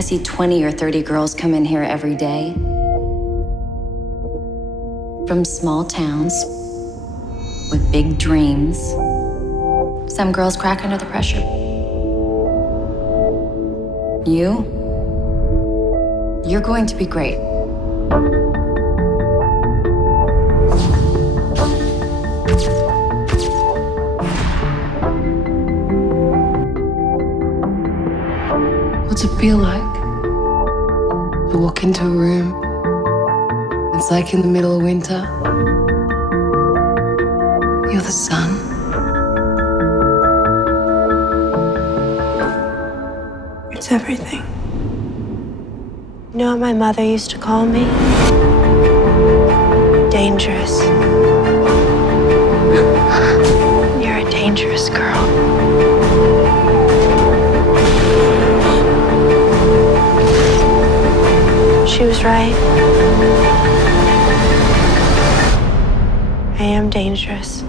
I see 20 or 30 girls come in here every day. From small towns with big dreams. Some girls crack under the pressure. You're going to be great. What's it feel like to walk into a room? It's like in the middle of winter. You're the sun. It's everything. You know what my mother used to call me? Dangerous. You're a dangerous girl. She was right. I am dangerous.